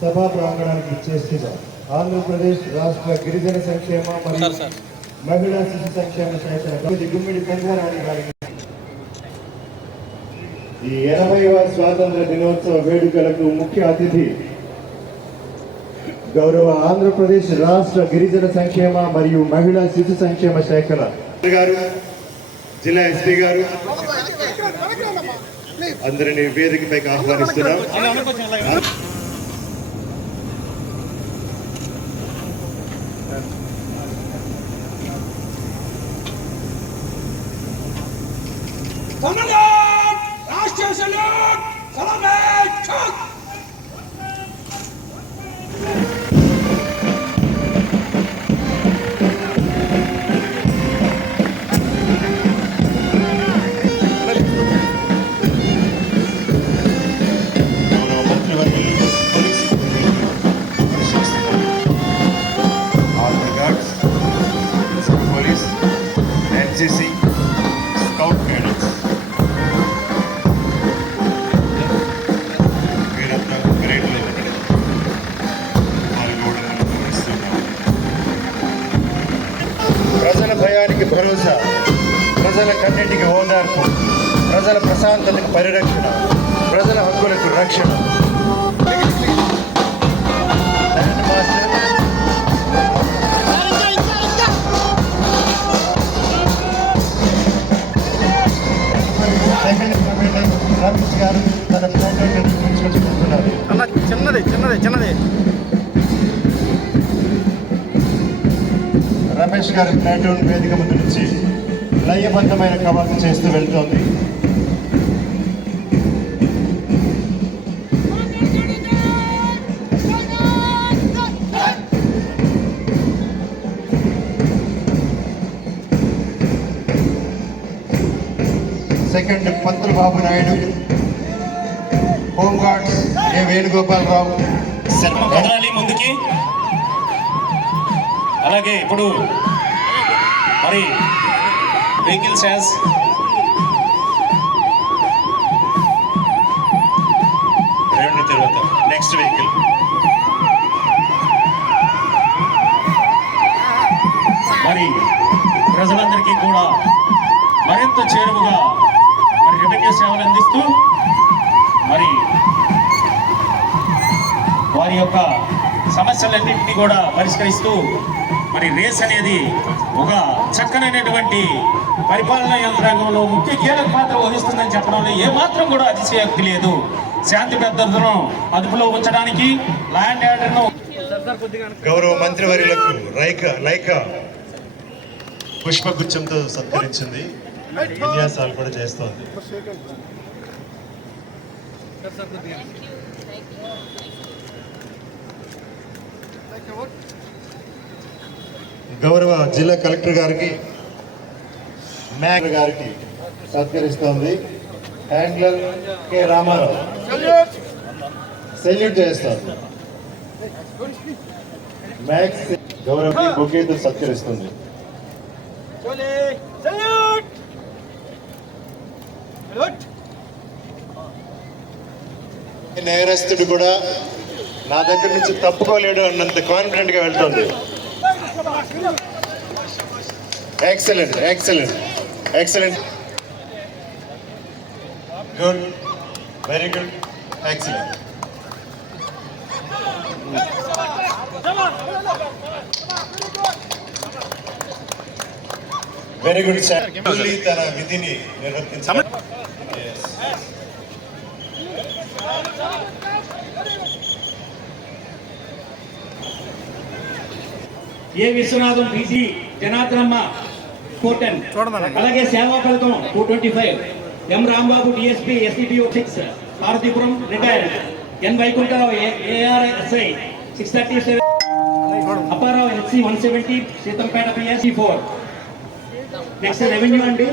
సభా ప్రాంగణానికి ఇచ్చేస్తున్న ఆంధ్రప్రదేశ్ రాష్ట్ర గిరిజన సంక్షేమ మరియు మహిళా శిశు సంక్షేమ శాఖ గుమ్మిడి సంఘారాణి గారికి ఈ 80వ స్వాతంత్ర దినోత్సవ వేడుకలకు ముఖ్య అతిథి గౌరవ ఆంధ్రప్రదేశ్ రాష్ట్ర గిరిజన సంక్షేమ మరియు మహిళా శిశు సంక్షేమ శాఖల గారు, జిల్లా ఎస్పీ గారు అందరినీ వేదికపైకి ఆహ్వానిస్తున్నాం. స్కౌట్ గైడెన్స్ వీరంతా గ్రేట్ లెవెల్ ప్రజల భయానికి భరోసా, ప్రజల కన్నింటికి ఓదార్పు, ప్రజల ప్రశాంతతకు పరిరక్షణ, ప్రజల హక్కులకు రక్షణ. రమేష్ గారు తన చిన్నది రమేష్ గారి ప్లాటూన్ వేదిక ముందు నుంచి లయబద్ధమైన కవాతు చేస్తూ వెళ్తోంది. సెకండ్ పంతులు బాబు నాయుడు, హోంగార్డ్స్ ఏ వేణుగోపాలరావు ముందుకి. అలాగే ఇప్పుడు మరి వెహికల్స్ యాజ్ తర్వాత నెక్స్ట్ వెహికల్ మరి ప్రజలందరికీ కూడా మరింత చేరువుగా మరి రెవెన్యూ సేవలు అందిస్తూ మరి వారి యొక్క సమస్యలన్నింటినీ కూడా పరిష్కరిస్తూ మరి రేస్ అనేది ఒక చక్కనైనటువంటి పరిపాలనా యంత్రాంగంలో ముఖ్య కీలక పాత్ర వహిస్తుందని చెప్పడంలో ఏమాత్రం కూడా అతిశయోక్తి లేదు. శాంతి భద్రతను అదుపులో ఉంచడానికి ల్యాండ్ ఆర్డర్ను గౌరవ మంత్రివర్యులకు లైక పుష్పగుచ్చంతో సత్కరించింది, విన్యాసాలు కూడా చేస్తోంది. గౌరవ జిల్లా కలెక్టర్ గారికి మ్యాగ్ గారికి సత్కరిస్తోంది. హ్యాండ్లర్ కె రామారావు సెల్యూట్ చేస్తోంది. మ్యాక్స్ గౌరవ బొకేతో సత్కరిస్తుంది. నేరస్తుడు కూడా నా దగ్గర నుంచి తప్పుకోలేడు అన్నంత కాన్ఫిడెంట్ గా వెళ్తుంది. Excellent excellent excellent, good, very good, excellent. Very good sir. తన విధిని నిర్వర్తించారు. ఏ విశ్వనాథం బీసీ జనార్దనమ్మ 410, అలాగే సేవా ఫలితం 225, M Rambabu DSP SDPO 6 Parvathipuram retired, N Vaikuntharao ARSI 637, Apparao HC 170 Seethampeta PSC 4. Next revenue అండి.